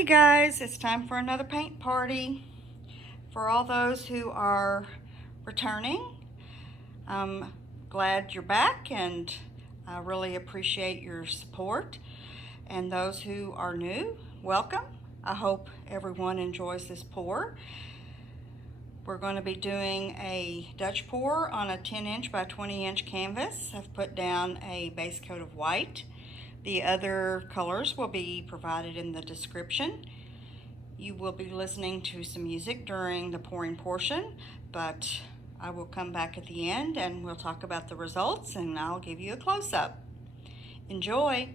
Hey guys, it's time for another paint party. For all those who are returning, I'm glad you're back and I really appreciate your support. And those who are new, welcome. I hope everyone enjoys this pour. We're going to be doing a Dutch pour on a 10-inch by 20-inch canvas. I've put down a base coat of white. The other colors will be provided in the description. You will be listening to some music during the pouring portion, but I will come back at the end and we'll talk about the results and I'll give you a close-up. Enjoy!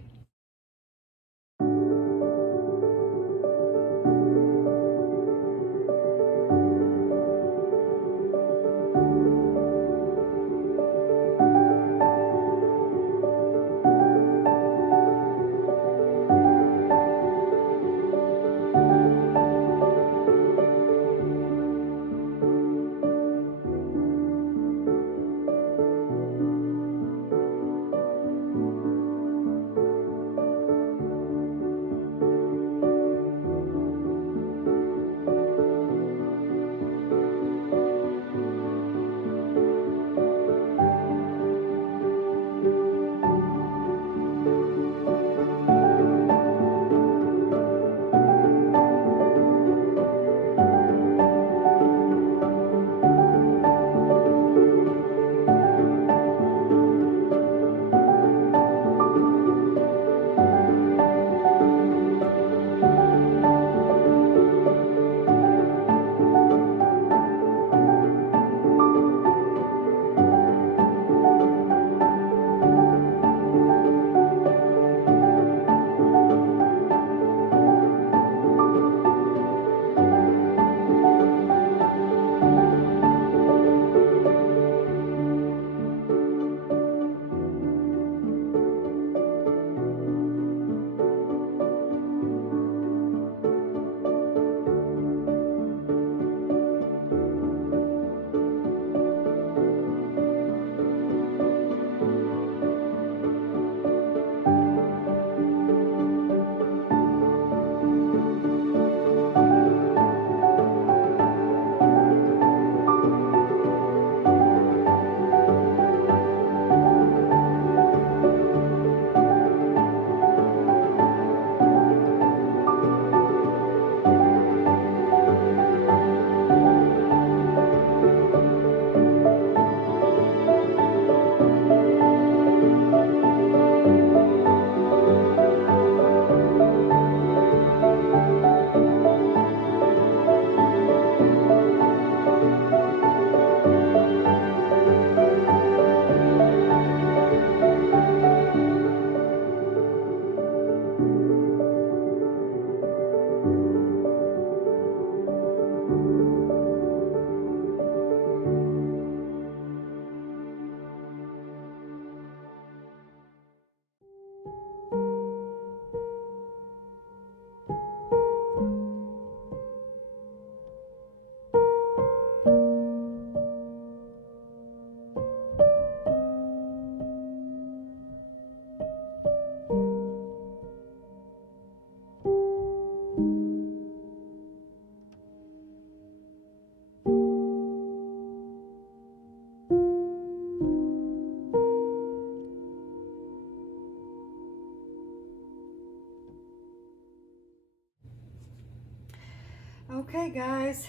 Okay guys,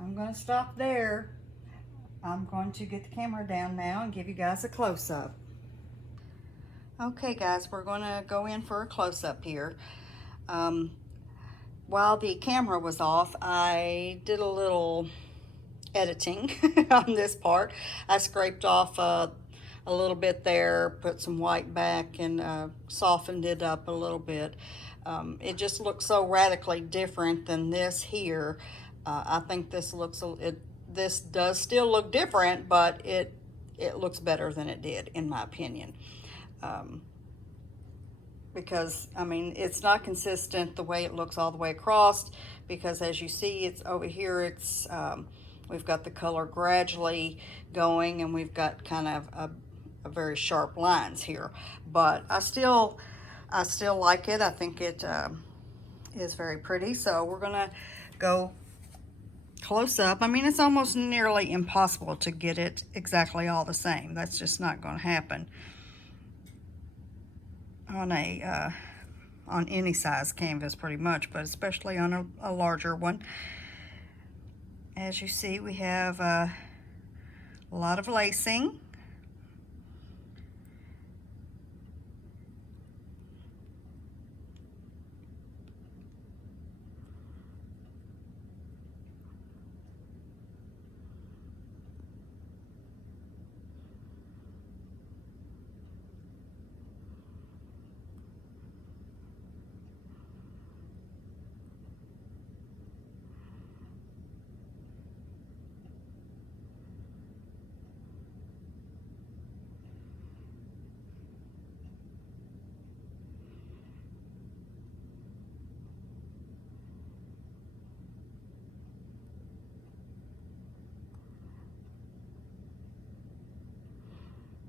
I'm going to stop there. I'm going to get the camera down now and give you guys a close-up. Okay guys, we're going to go in for a close-up here. While the camera was off, I did a little editing on this part. I scraped off a little bit there, put some white back, and softened it up a little bit. It just looks so radically different than this here. I think this looks, this does still look different, but it looks better than it did, in my opinion. Because, I mean, it's not consistent the way it looks all the way across, because as you see, it's over here, it's, we've got the color gradually going, and we've got kind of a very sharp lines here. But I still like it. I think it is very pretty. So we're gonna go close up. I mean, it's almost nearly impossible to get it exactly all the same. That's just not going to happen on any size canvas pretty much, but especially on a larger one. As you see, we have a lot of lacing.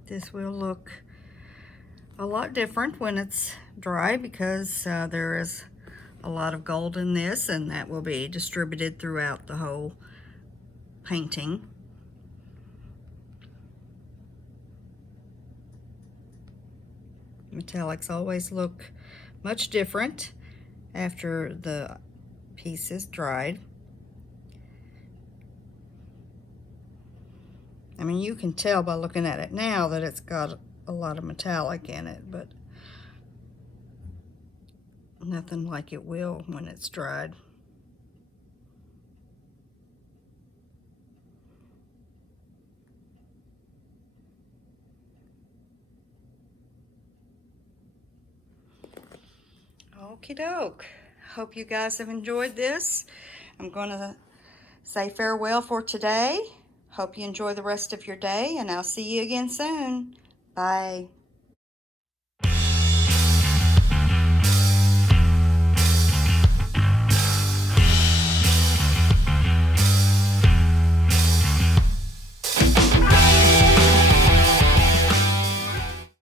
This will look a lot different when it's dry because there is a lot of gold in this, and that will be distributed throughout the whole painting. Metallics always look much different after the piece is dried. I mean, you can tell by looking at it now that it's got a lot of metallic in it, but nothing like it will when it's dried. Okie doke. Hope you guys have enjoyed this. I'm going to say farewell for today. Hope you enjoy the rest of your day, and I'll see you again soon. Bye.